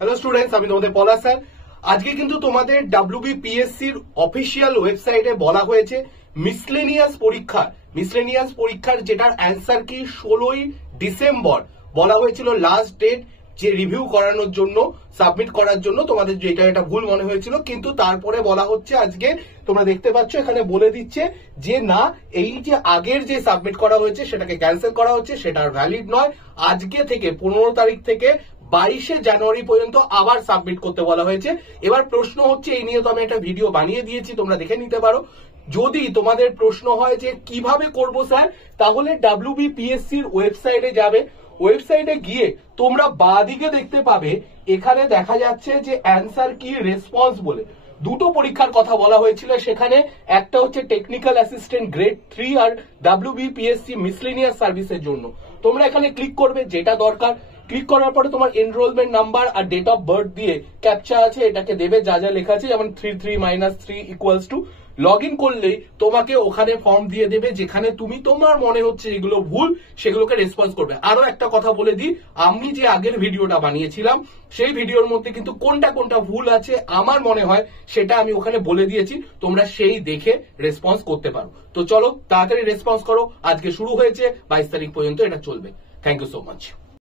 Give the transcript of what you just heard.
Hello students, আমি তোমাদের পলা স্যার। আজকে কিন্তু তোমাদের WBPSC-র অফিসিয়াল ওয়েবসাইটে বলা হয়েছে মিসলেনিয়াস পরীক্ষার যেটার অ্যান্সার কি 16ই ডিসেম্বর বলা হয়েছিল লাস্ট ডেট, যে রিভিউ করানোর জন্য, সাবমিট করার জন্য। তোমাদের যেটা এটা ভুল মনে হয়েছিল, কিন্তু তারপরে বলা হচ্ছে আজকে তোমরা দেখতে পাচ্ছ এখানে বলে দিচ্ছে যে না, এই যে আগের যে সাবমিট করা হয়েছে সেটাকে ক্যান্সেল করা হচ্ছে, সেটা আর ভ্যালিড নয়। আজকে থেকে 15 তারিখ থেকে 22শে জানুয়ারি পর্যন্ত আবার সাবমিট করতে বলা হয়েছে। এবার প্রশ্ন হচ্ছে, এই নিয়ে তো আমি একটা ভিডিও বানিয়ে দিয়েছি, তোমরা দেখে নিতে পারো। যদি তোমাদের প্রশ্ন হয় যে কিভাবে করব স্যার, তাহলে WBPSC-র ওয়েবসাইটে যাবে। ওয়েবসাইটে গিয়ে তোমরা বাঁদিকে দেখতে পাবে, এখানে দেখা যাচ্ছে যে অ্যান্সার কি রেসপন্স বলে দুটো পরীক্ষার কথা বলা হয়েছিল। সেখানে একটা হচ্ছে টেকনিক্যাল অ্যাসিস্ট্যান্ট গ্রেড 3 আর WBPSC মিসলেনিয়াস সার্ভিসের জন্য। তোমরা এখানে ক্লিক করবে, যেটা দরকার। ক্লিক করার পরে তোমার এনরোলমেন্ট নাম্বার আর ডেট অফ বার্থ দিয়ে ক্যাপচা আছে, এটাকে দেবে, যা যা লেখা আছে, যেমন 33 - 3 = লগ ইন করলেই তোমাকে ওখানে ফর্ম দিয়ে দেবে, যেখানে তুমি তোমার মনে হচ্ছে এগুলো ভুল সেগুলোকে রেসপন্স করবে। আরো একটা কথা বলে দিই, আমি যে আগের ভিডিওটা বানিয়েছিলাম সেই ভিডিওর মধ্যে কিন্তু কোনটা কোনটা ভুল আছে আমার মনে হয় সেটা আমি ওখানে বলে দিয়েছি, তোমরা সেই দেখে রেসপন্স করতে পারো। তো চলো তাড়াতাড়ি রেসপন্স করো। আজকে শুরু হয়েছে, 22 তারিখ পর্যন্ত এটা চলবে। Thank you so much.